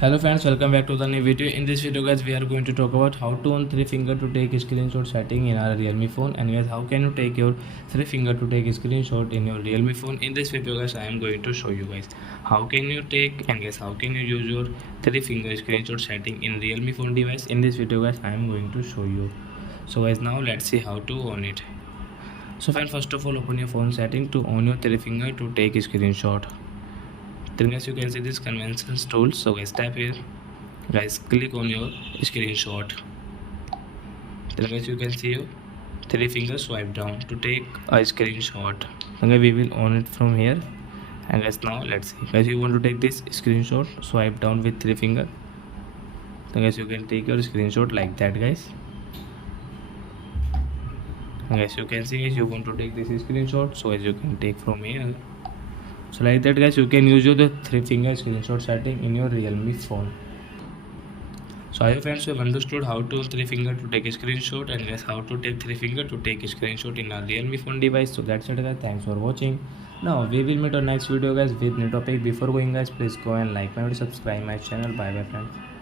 Hello friends, welcome back to the new video. In this video guys, we are going to talk about how to on 3 finger to take screenshot setting in our Realme phone, and guys how can you take your 3 finger to take screenshot in your Realme phone. In this video guys, I am going to show you guys how can you take and guys how can you use your 3 finger screenshot setting in Realme phone device. In this video guys, I am going to show you. So guys, now let's see how to on it. So friends, first of all open your phone setting to on your 3 finger to take screenshot. Then guys you can see this conventions tool. So guys tap here, guys click on your screenshot. Then guys you can see your 3 finger swipe down to take a screenshot. Okay, we will on it from here. And guys now let's see, guys you want to take this screenshot, swipe down with 3 finger. So guys you can take your screenshot like that guys. And guys you can see, guys you want to take this screenshot, so as you can take from here. So like that guys, you can use your 3 finger screenshot setting in your Realme phone. So I hope friends you have understood how to 3 finger to take a screenshot, and guys how to take 3 finger to take a screenshot in our Realme phone device. So that's it guys, thanks for watching. Now we will meet on next video guys with new topic. Before going guys, please go and like my video, subscribe my channel. Bye bye friends.